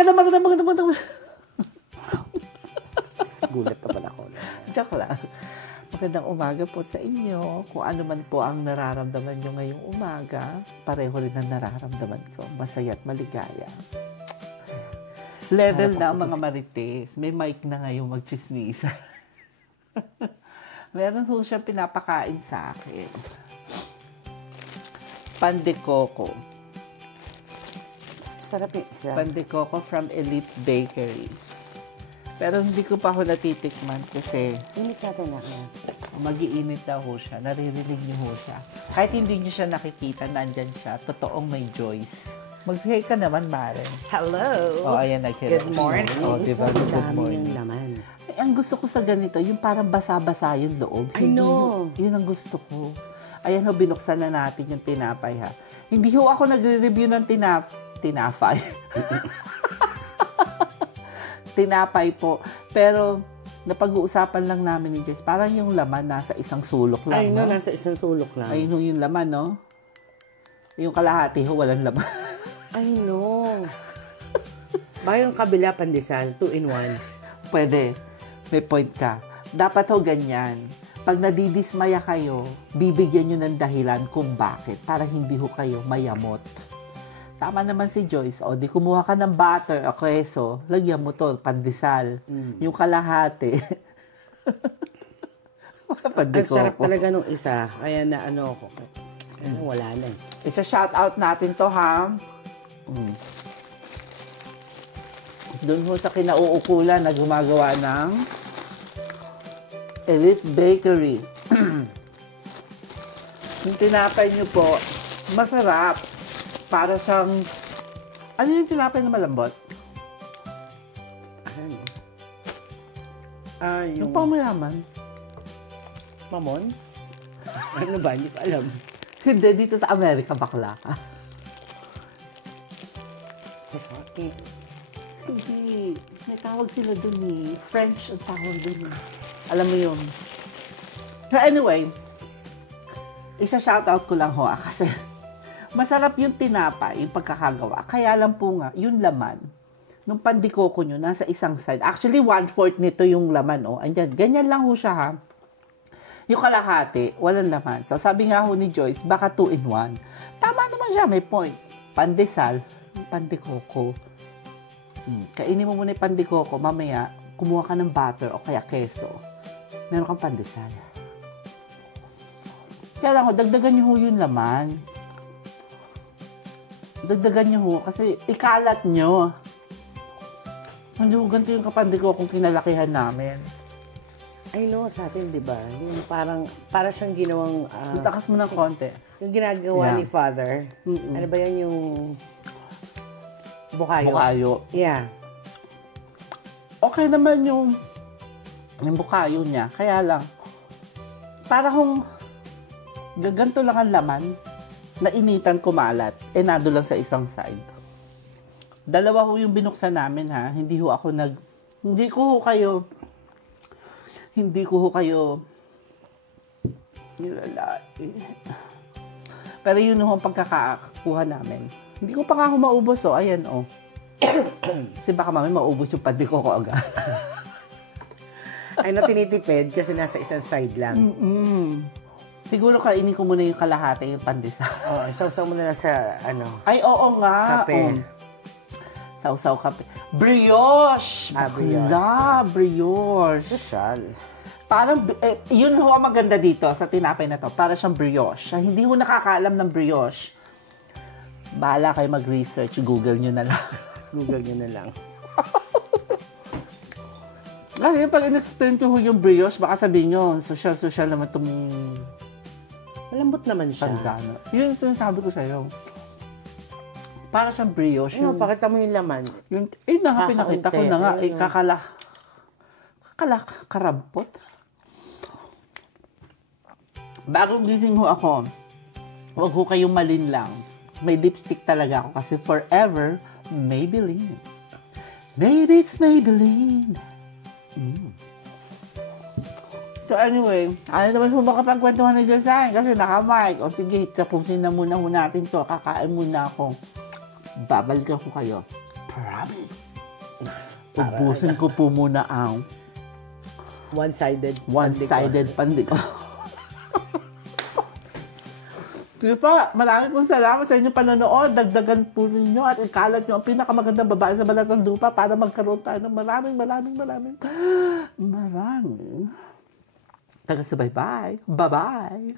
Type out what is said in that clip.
Magandang. Gulat ka pala ako. Joke lang. Magandang umaga po sa inyo. Kung ano man po ang nararamdaman nyo ngayong umaga, pareho rin ang nararamdaman ko. Masaya at maligaya. Level na ang mga marites. May mic na ngayong magchismisa. Meron po siya pinapakain sa akin. Pan de coco. Sarap yung isa. Pan de coco from Elite Bakery. Pero hindi ko pa ho natitikman kasi Init natin na yan. mag-iinit daw ho siya. Naririnig niyo ho siya. Kahit hindi niyo siya nakikita, nandyan siya. Totoong may Joyce. Mag-say ka naman, Maren. Hello! Oh, ayan, Good morning. Oh, diba? Good morning. Yung laman. Ay, ang gusto ko sa ganito, yung parang basa-basa yung loob. I know. Yun ang gusto ko. Ayan ho, binuksan na natin yung tinapay ha. Hindi ho ako nagre-review ng tinapay. Tinapay po. Pero, napag-uusapan lang namin ni Joyce, parang yung laman nasa isang sulok lang, Ay, no, no? nasa isang sulok lang. Ayun ho yung laman, no? Yung kalahati ho, walang laman. I know. Ba yung kabila pandesal, 2-in-1. Pwede. May point ka. Dapat ho ganyan. Pag nadidismaya kayo, bibigyan nyo ng dahilan kung bakit. Para hindi ho kayo mayamot. Tama naman si Joyce. O, di kumuha ka ng butter o keso. Lagyan mo to, pandesal. Yung kalahati. Ang sarap talaga nung isa. Kaya na ano ako. Wala na eh. Isa-shout out natin to, ha? Doon ho sa kinauukulan na gumagawa ng Elite Bakery. Yung tinapay nyo po, masarap. Para siyang... Ano yung tinapay na malambot? Ano? Yung pamayaman. Mamon? Ano ba? Hindi ko alam. Hindi, dito sa Amerika, bakla ka. Masakit. Hindi. May tawag sila dun eh. French ang tawag dun eh. Alam mo yun. But anyway, isa-shoutout ko lang ho kasi masarap yung tinapay, yung pagkakagawa. Kaya lang po nga, yung laman, nung pandikoko nyo, nasa isang side. Actually, 1/4 nito yung laman, oh. Andyan, ganyan lang ho siya, ha. Yung kalahati, walang laman. So, sabi nga ho ni Joyce, baka 2-in-1. Tama naman siya, may point. Pandesal, pandikoko. Kainin mo muna yung pandikoko, mamaya, kumuha ka ng butter o kaya keso. Meron kang pandesal. Kaya lang ho, dagdagan nyo ho yung laman. Dagdagan nyo ho, kasi ikalat nyo. Hindi ho ganito yung kapandiko kung kinalakihan namin. I know, sa atin, di ba? Yung para siyang ginawang... Itakas mo ng konti. Yung ginagawa ni Father. Ano ba yan yung... Bukayo? Bukayo. Yeah. Okay naman yung bukayo niya. Kaya lang, para kung gaganto lang ang laman, nainitan kumalat, nado lang sa isang side. Dalawa ho yung binuksan namin, ha. Hindi ko ho kayo nilalait. Pero yun ho ang pagkakakuha namin. Hindi ko pa nga maubos, oh. Ayan, oh. Kasi baka mamaya maubos yung pandiko ko agad. Ay, tinitipid kasi nasa isang side lang. Siguro kainin ko muna yung kalahati, yung pandesal. Oo, sausaw mo na lang sa, ano. Ay, oo nga. Kape. Sausaw kape. Brioche! Brioche. Brioche. Social. Parang, yun ho ang maganda dito sa tinapay na to. Para siyang brioche. Hindi ho nakakaalam ng brioche. Bahala kayo mag-research. Google nyo na lang. Google nyo na lang. Kasi pag in-explain ko yung brioche, baka sabihin nyo, social naman itong... Malambot naman siya. Panzano. Yun yung sabi ko sa'yo. Para siyang brioche. Ano, pakita mo yung laman. Pinakita ko na nga. Karampot. Bago gising ho ako, huwag ho kayong malinlang. May lipstick talaga ako kasi forever, Maybelline. Maybe it's Maybelline. So anyway, ano naman po makapagkwentuhan na dyan sa akin kasi naka-mic. O sige, tapusin na muna natin to. Kakain muna ako. Babalikan ko kayo promise. Ubusin ko po muna ang One-sided pandiko. Sige po, maraming pong salamat sa inyong panonood. Dagdagan po ninyo at ikalat nyo ang pinakamagandang babae sa balat ng lupa para magkaroon tayo ng maraming taga-subaybay. Bye-bye.